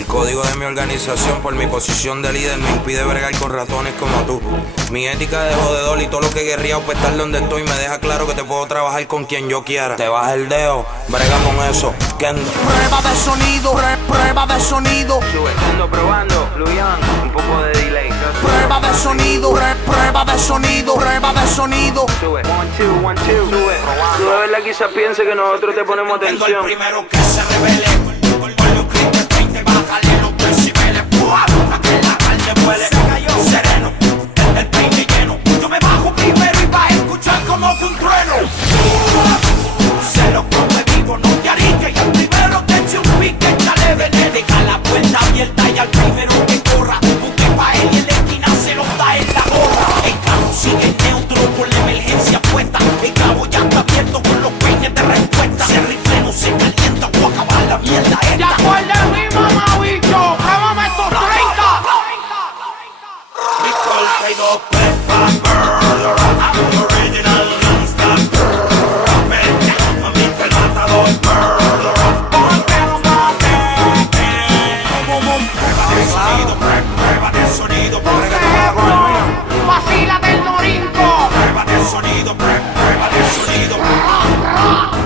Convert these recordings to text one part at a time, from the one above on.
El código de mi organización por mi posición de líder me impide bregar con ratones como tú. Mi ética de jodedor y todo lo que he guerreado para estar donde estoy me deja claro que te puedo trabajar con quien yo quiera. Te baja el dedo, brega con eso, Kendo. Prueba de sonido, prueba de sonido. Sube, Kendo probando, Luyan, un poco de delay. Prueba de sonido, prueba de sonido, prueba de sonido. Sube, 1, 2, 1, 2. Sube. Tú de verdad quizás piense que nosotros te ponemos Tengo atención. el primero que se revele. Con los clientes 20, bájale los decibeles. ¡Pua! Pa' que la carne vuele. Se cayó sereno, el peine lleno. Yo me bajo primero y vas a escuchar como que un trueno. Se lo come vivo, no te arriesgues. Y al primero te eche un pique, échale veneno. Deja la puerta abierta y al primero que corra, busque pa' él y en la esquina se lo da en la gorra. El carro sigue neutro con la emergencia puesta. El cabo ya está abierto con los peines de respuesta. Ese rifle no se calienta o acabar la mierda esta. ¿Te acuerdas de mi mamá, bicho? Pruébame estos 30. Nicole traigo pepa murderer. I'm the original gangsta. Mamita el matador murderer. Porque no mate. Prueba de sonido, Vacila del Norinco. prueba de sonido, prueba de sonido,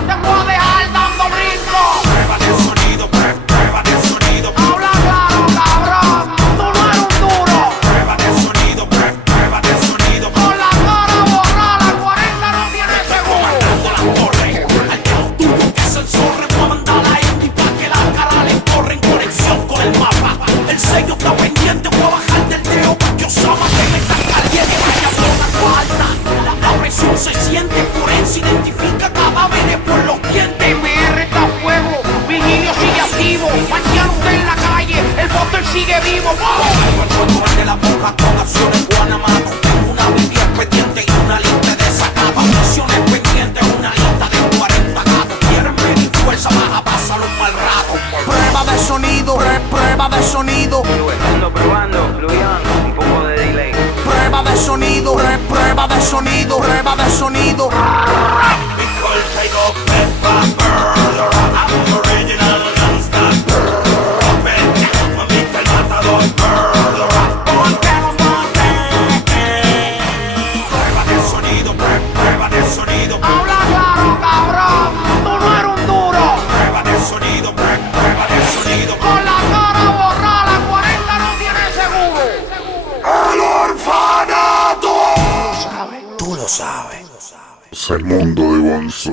Te puedo dejar dando brinco. prueba de sonido, prueba de sonido, Habla claro, cabrón. Tú no eres un duro. prueba de sonido, prueba de sonido. Con la cara borrada, 40 no tiene seguro. Comandando la torre, al que no tuvo que se enzorre, voy a mandar a Indy pa' que la cara le corre en conexión con el mapa. El sello está pendiente, voy a bajar del dedo porque Osama que me está caliente. Vaya flota alta, la presión se siente, forense identifica cadáveres por los dientes. MR está a fuego, Vigilio sigue activo. Mañana usted en la calle, el Buster sigue vivo. Traigo el control de la boca con acciones Guanamato. Tengo una Biblia expediente y una lista de desacatos. Acciones pendientes, una lista de 40 gatos. Quieren medir fuerza, baja, pasa los mal ratos. Prueba de sonido, prueba de sonido. Sube, Kendo probando, Luyan, un poco de delay. Prueba de sonido, prueba de sonido, prueba de sonido. Nicole traigo pepa murderer. I'm the original gangsta. Mamita el matador murderer. Porque no mate. Prueba de sonido, prueba de sonido, Habla claro, cabrón. Tú no eres un duro. prueba de sonido, prueba de sonido. Con la cara borrada, 40 no tiene seguro. ¡El orfanato! Tú lo sabes. Es el mundo de Gonzo.